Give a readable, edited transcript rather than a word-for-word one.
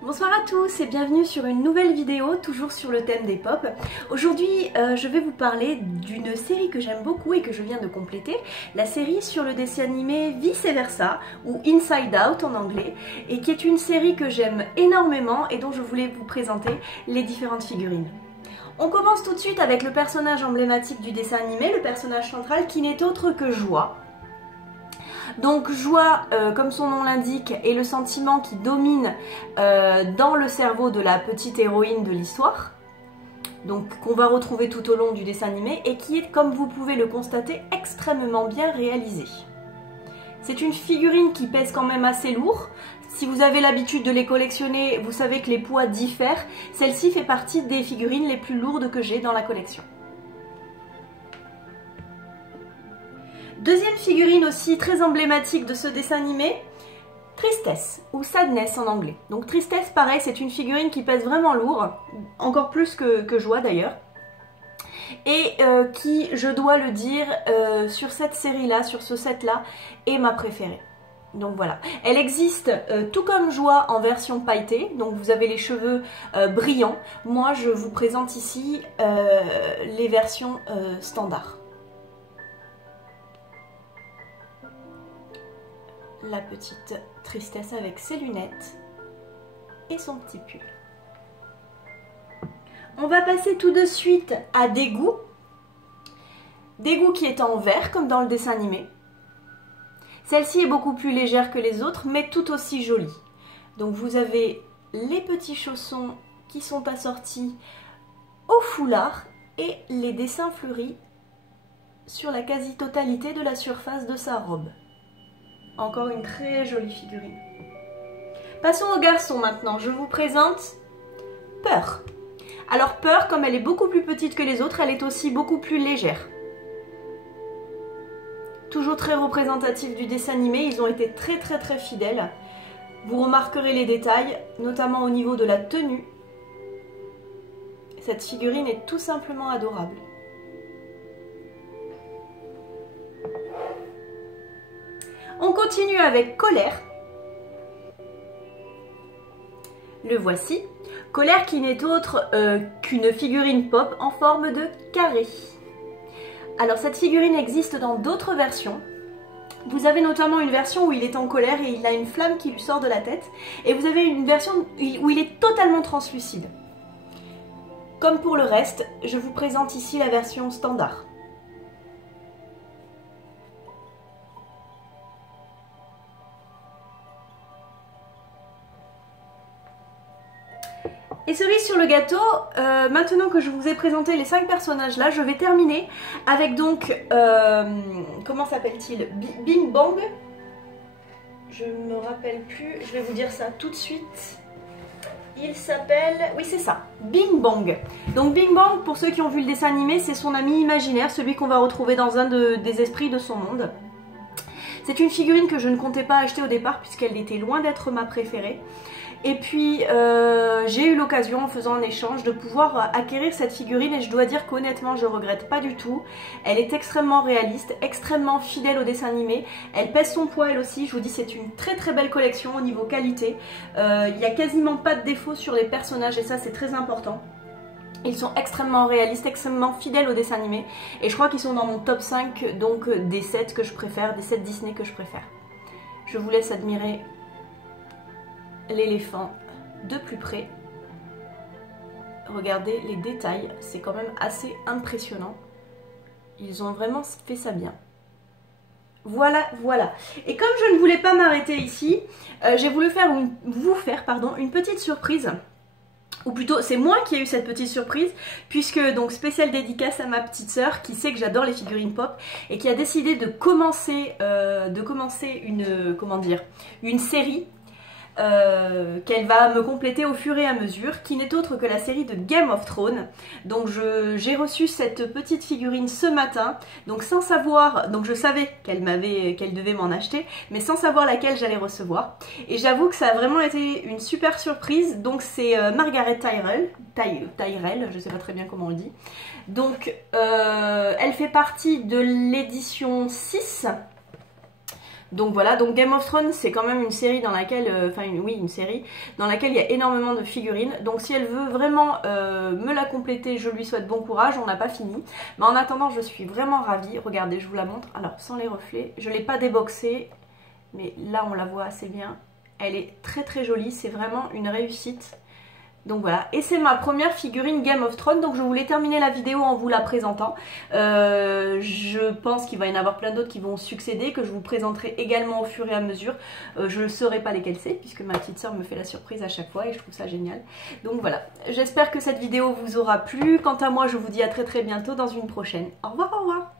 Bonsoir à tous et bienvenue sur une nouvelle vidéo, toujours sur le thème des pop. Aujourd'hui, je vais vous parler d'une série que j'aime beaucoup et que je viens de compléter, la série sur le dessin animé Vice Versa, ou Inside Out en anglais, et qui est une série que j'aime énormément et dont je voulais vous présenter les différentes figurines. On commence tout de suite avec le personnage emblématique du dessin animé, le personnage central qui n'est autre que Joie. Donc Joie, comme son nom l'indique, est le sentiment qui domine dans le cerveau de la petite héroïne de l'histoire, donc qu'on va retrouver tout au long du dessin animé et qui est, comme vous pouvez le constater, extrêmement bien réalisé. C'est une figurine qui pèse quand même assez lourd. Si vous avez l'habitude de les collectionner, vous savez que les poids diffèrent. Celle-ci fait partie des figurines les plus lourdes que j'ai dans la collection. Deuxième figurine aussi très emblématique de ce dessin animé, Tristesse ou Sadness en anglais. Donc Tristesse, pareil, c'est une figurine qui pèse vraiment lourd, encore plus que Joie d'ailleurs, et qui, je dois le dire, sur cette série-là, sur ce set-là, est ma préférée. Donc voilà, elle existe tout comme Joie en version pailletée, donc vous avez les cheveux brillants. Moi je vous présente ici les versions standards. La petite Tristesse avec ses lunettes et son petit pull. On va passer tout de suite à Dégoût. Dégoût qui est en vert comme dans le dessin animé. Celle-ci est beaucoup plus légère que les autres mais tout aussi jolie. Donc vous avez les petits chaussons qui sont assortis au foulard et les dessins fleuris sur la quasi-totalité de la surface de sa robe. Encore une très jolie figurine. Passons aux garçons maintenant. Je vous présente Peur. Alors Peur, comme elle est beaucoup plus petite que les autres, elle est aussi beaucoup plus légère. Toujours très représentatif du dessin animé, ils ont été très fidèles. Vous remarquerez les détails, notamment au niveau de la tenue. Cette figurine est tout simplement adorable. On continue avec Colère. Le voici. Colère qui n'est autre qu'une figurine pop en forme de carré. Alors cette figurine existe dans d'autres versions. Vous avez notamment une version où il est en colère et il a une flamme qui lui sort de la tête. Et vous avez une version où il est totalement translucide. Comme pour le reste, je vous présente ici la version standard. Et cerise sur le gâteau, maintenant que je vous ai présenté les 5 personnages là, je vais terminer avec donc, comment s'appelle-t-il? Bing Bong. Je ne me rappelle plus, je vais vous dire ça tout de suite. Il s'appelle, oui c'est ça, Bing Bong. Donc Bing Bong, pour ceux qui ont vu le dessin animé, c'est son ami imaginaire, celui qu'on va retrouver dans un des esprits de son monde. C'est une figurine que je ne comptais pas acheter au départ puisqu'elle était loin d'être ma préférée. Et puis j'ai eu l'occasion en faisant un échange de pouvoir acquérir cette figurine et je dois dire qu'honnêtement je regrette pas du tout. Elle est extrêmement réaliste, extrêmement fidèle au dessin animé. Elle pèse son poids elle aussi, je vous dis c'est une très belle collection au niveau qualité. Il n'y a quasiment pas de défaut sur les personnages et ça c'est très important. Ils sont extrêmement réalistes, extrêmement fidèles au dessin animé et je crois qu'ils sont dans mon top 5 donc des sets que je préfère, des sets Disney que je préfère. Je vous laisse admirer l'éléphant de plus près. Regardez les détails, c'est quand même assez impressionnant. Ils ont vraiment fait ça bien. Voilà. Et comme je ne voulais pas m'arrêter ici, j'ai voulu vous faire une petite surprise. Ou plutôt, c'est moi qui ai eu cette petite surprise, puisque donc spéciale dédicace à ma petite sœur qui sait que j'adore les figurines pop et qui a décidé de commencer une série qu'elle va me compléter au fur et à mesure, qui n'est autre que la série de Game of Thrones. Donc j'ai reçu cette petite figurine ce matin, donc sans savoir, donc je savais qu'elle devait m'en acheter, mais sans savoir laquelle j'allais recevoir. Et j'avoue que ça a vraiment été une super surprise. Donc c'est Margaret Tyrell, je sais pas très bien comment on le dit. Donc elle fait partie de l'édition 6. Donc voilà, donc Game of Thrones c'est quand même une série dans laquelle, une série dans laquelle il y a énormément de figurines. Donc si elle veut vraiment me la compléter, je lui souhaite bon courage, on n'a pas fini. Mais en attendant, je suis vraiment ravie. Regardez, je vous la montre. Alors sans les reflets, je ne l'ai pas déboxée, mais là on la voit assez bien. Elle est très très jolie, c'est vraiment une réussite. Donc voilà, et c'est ma première figurine Game of Thrones, donc je voulais terminer la vidéo en vous la présentant. Je pense qu'il va y en avoir plein d'autres qui vont succéder, que je vous présenterai également au fur et à mesure. Je ne saurai pas lesquelles c'est, puisque ma petite soeur me fait la surprise à chaque fois et je trouve ça génial. Donc voilà, j'espère que cette vidéo vous aura plu. Quant à moi, je vous dis à très très bientôt dans une prochaine. Au revoir, au revoir.